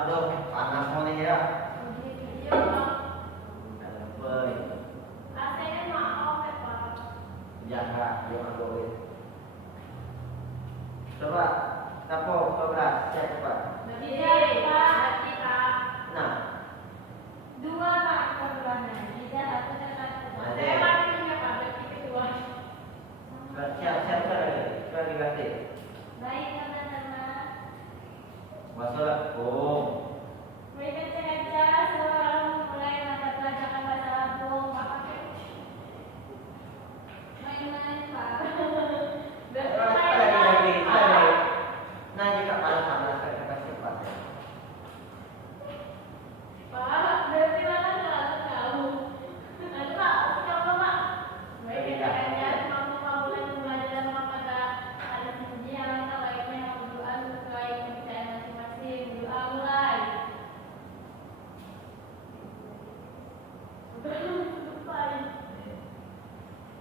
Aduh, panas mau nih ya. Iya, Pak. Boleh. AC-nya mau off ya, Pak. Jaga, dia nggak boleh. Coba, tapo, coba cek Pak. Iya, Pak. Pak. Nah, Dua, Pak, keduanya. Tidak, satu, satu. Ada. Saya pakai Pak, berarti kedua. siap lagi, coba diganti. Baik, teman-teman. Wassalamualaikum. Berikut saja sebelum mulai mata pelajaran bahasa Lampung, Pak pakai main-main, Pak. Nah, jika panas saya kasih cepat. Pak, berarti malah nggak tahu. Nanti Pak, coba Pak. Baik, caranya mampu mulai pembelajaran pada ada sendiri yang baiknya berdoa sesuai kepercayaan masing-masing. Doa mulai.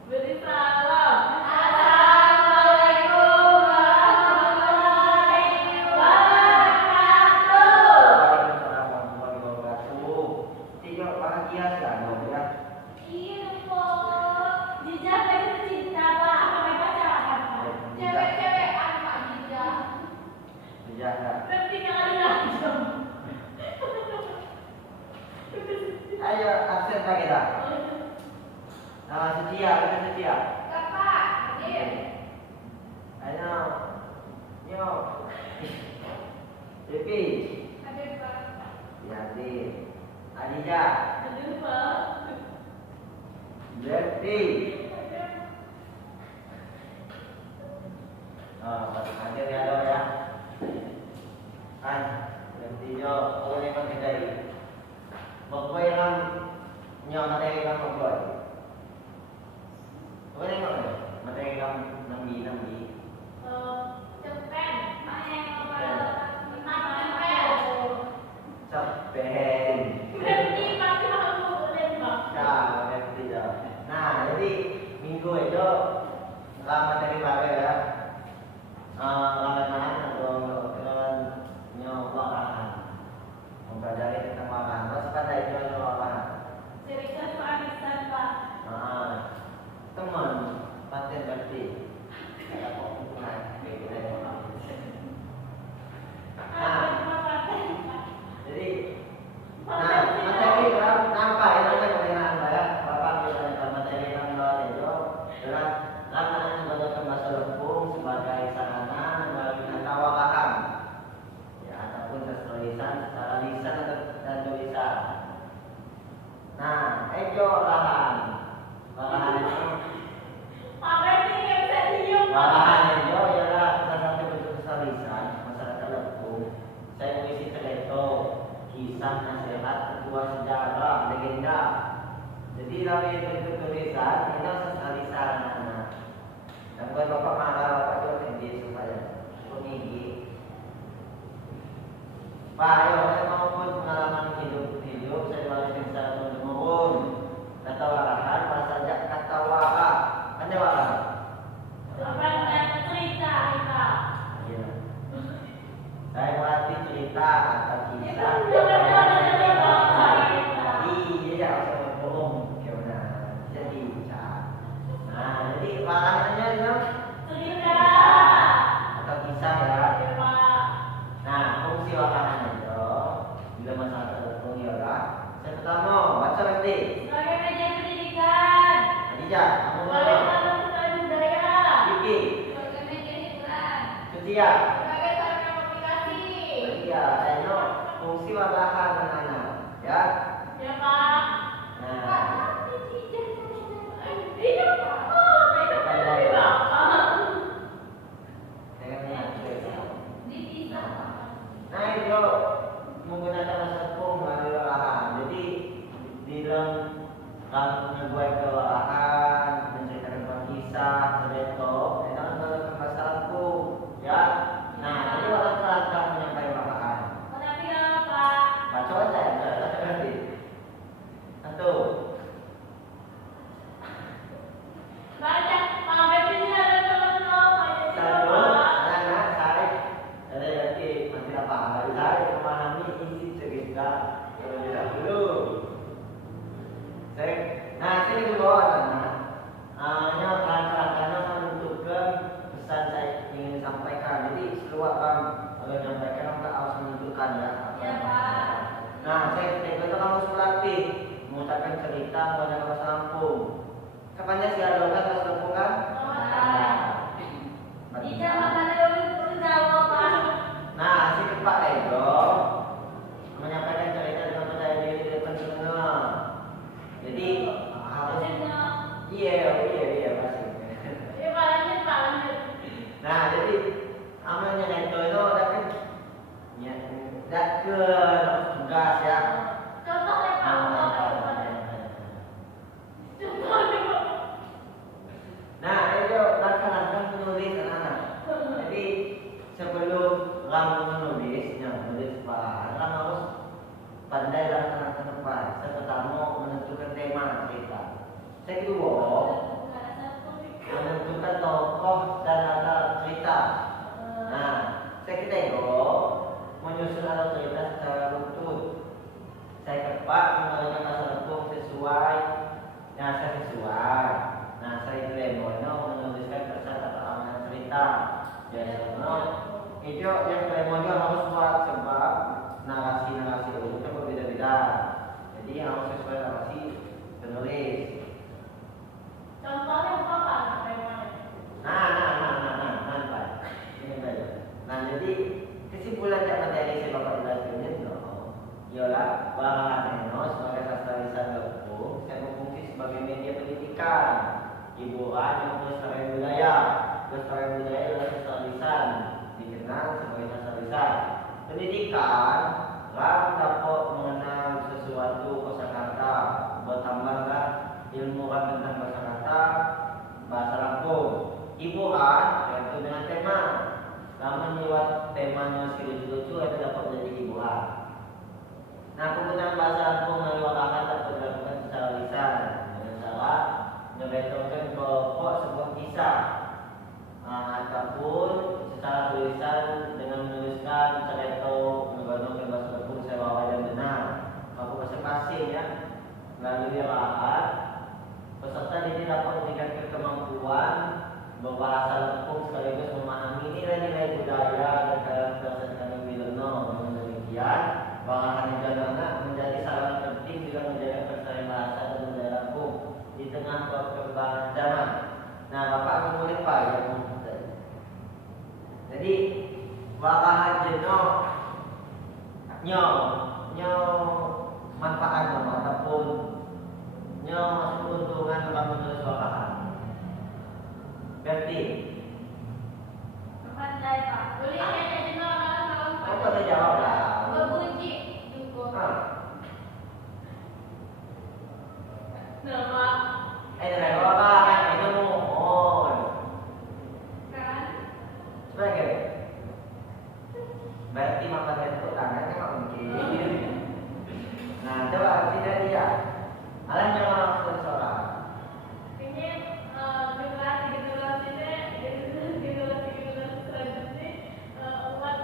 Beri salam. Assalamualaikum warahmatullahi wabarakatuh. Waalaikumsalam warahmatullahi wabarakatuh. Tidak bahagia sekali ya. Iya, Pak. Dijaga itu cinta, Pak. Sampai pacaran, Pak. Cewek-cewekan, Pak, Dijak. Dijaga. Berarti kali aja. Ayo absen lagi dah. Nah, setia, kita setia. Kakak, hadir. Ayo, yo. Devi, Hadir, Pak. Yati, Adija, Hadir, Pak. Devi. Oh, hadir ya lo ya. Kan, Devi yo, boleh kan dari. Magboy lang, nyo matay lang magboy. Boleh nggak? Matay lang nanggi. Cepen. Mana yang mau Cepen. berarti pasti mau boleh, Pak. Nah, berarti dong. Nah, jadi minggu itu lama dari bagai ya. Lama atau nyobakan. Mempelajari tentang makan. Masih pada itu nyobakan. Cerita soal Pak. Teman, paten berarti. Ada kumpulan. Jadi, materi dalam nampak itu saya kedengaran saya bapak kita dalam materi dalam doa itu adalah lantaran sebagai bahasa Lampung sebagai sarana melalui tawakan ya ataupun tulisan secara lisan dan tulisan. Nah, ejo lahan itu lahan ejo ialah salah satu bentuk tulisan masyarakat Lampung. Saya mengisi teleto kisah nasihat ketua sejarah legenda. Jadi dalam bentuk tulisan kita sekali sarana. Dan buat bapak marah bapak juga tinggi supaya peninggi. Pak, ayo saya mau buat pengalaman hidup saya warisin secara turun temurun. Kata warahan, pas saja kata wara, ada wara. Cerita, Pak. Iya. Saya berarti cerita atau kisah. Iya, saya bohong. Gimana? Jadi nah, jadi warahannya itu Cerita. atau kisah ya. Pak. Nah, fungsi warahan itu bila masalah tertentu ialah saya pertama baca nanti. Sebagai media pendidikan. Adija, kamu Sebagai mau? sarana pelestarian budaya. Vicky, Sebagai media hiburan. Setia. Sebagai sarana komunikasi. Iya, ayo fungsi warahan anak-anak, ya. Ya, Pak. Nah, Iya, Pak. Oh, beda dari Bapak. saya ingat cerita. Dipisah, Pak. Nah, itu menggunakan bahasa Lampung melalui warahan. Jadi di dalam membuat warahan, menceritakan tentang kisah, cerita, itu menggunakan bahasa Lampung, ya. Nah, ini orang kerangka menyampaikan warahan. Tapi kalau Pak. Baca aja, baca nanti. Satu. Baca, Pak. Berarti ada teman-teman. Satu, anak-anak saya, nanti masih apa? Saya memahami isi kita. Biasanya itu yang kalian harus buat sebab narasi-narasi itu kan berbeda-beda. Jadi harus sesuai narasi penulis. Contohnya apa bagaimana? Pak. Ini saja. Nah, jadi kesimpulan dari materi saya bapak jelaskan itu, ialah bahwa Neno sebagai sastra lisan hukum, saya berfungsi sebagai media pendidikan, hiburan yang melestarikan budaya. Pelestarian budaya adalah sastra lisan, dikenal sebagai sastra lisan. Pendidikan, orang dapat mengenal sesuatu kosakata, bertambahlah ilmu tentang kosakata, bahasa Lampung. Hiburan, yaitu dengan tema. Namun lewat temanya si lucu-lucu itu dapat menjadi hiburan. Nah, penggunaan bahasa Lampung melalui wakahan dapat dilakukan secara lisan dengan cara menyebutkan pokok sebuah kisah, ataupun secara tulisan dengan menuliskan cerita menggunakan bahasa Lampung secara yang benar. Maka masing-masing ya melalui wakahan peserta ini dapat meningkatkan kemampuan berbahasa Lampung sekaligus memahami nilai-nilai budaya dan karakteristik yang Wilono. Dengan demikian, bahan anak menjadi sarana penting juga menjaga pelestarian bahasa dan budaya Lampung di tengah perkembangan zaman. Nah, Bapak kemudian Pak yang jadi wakahan jeno nyo manfaat ataupun nyo masuk keuntungan dalam menulis wakahan. Berarti Pandai Pak. Boleh saya jadi malam-malam Pak. kamu ada jawab lah. Berbunyi cukup. Nama Dari wakahan itu mohon. kan? Sebagai berarti maka itu tangan kan mungkin. Nah, coba tidak dia. Alam jangan langsung seorang. Ini generasi selanjutnya umat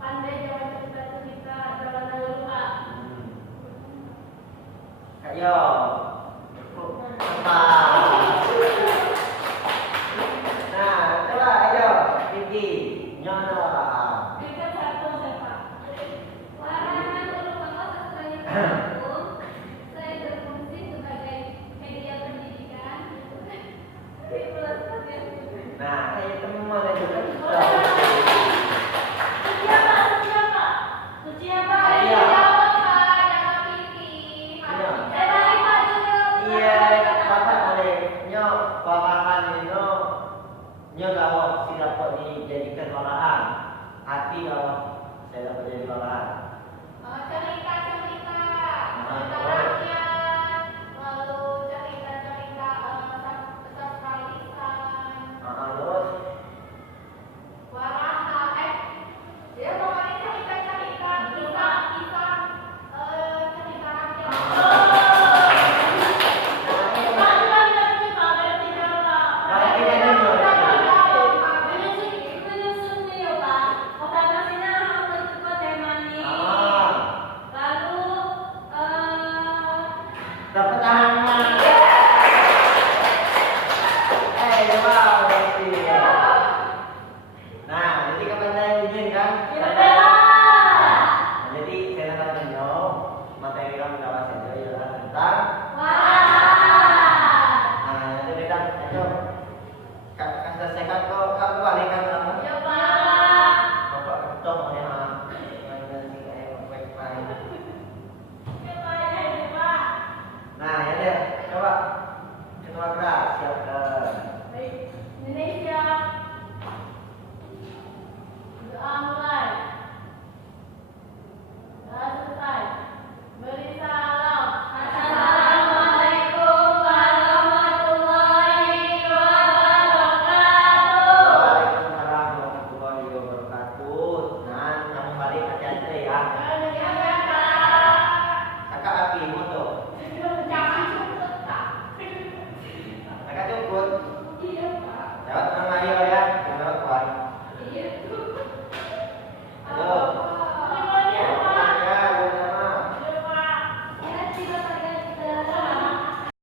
pandai jawab cerita-cerita zaman dahulu Pak. Ayo. Apa? Nah, coba ayo. Tinggi. Nyono wakahan. Berikan satu saya Pak. Wakahan merupakan sastra lisan hukum. Saya berfungsi sebagai media pendidikan. Nah, kayak semua ada juga. Iya. Iya, Bapak boleh nyo wakahan itu nyo gawat si dapat dijadikan wakahan. Hati gawat saya dapat jadi wakahan. Cerita-cerita rakyat, lalu cerita-cerita sastra lisan, Terus waraha, dia pokoknya cerita-cerita kisah-kisah cerita rakyat. dapat tangan. Coba berarti. Nah, jadi kapan saya izin kan? Jadi saya akan menjawab materi yang dapat saja ialah tentang nah, itu kita ayo selesaikan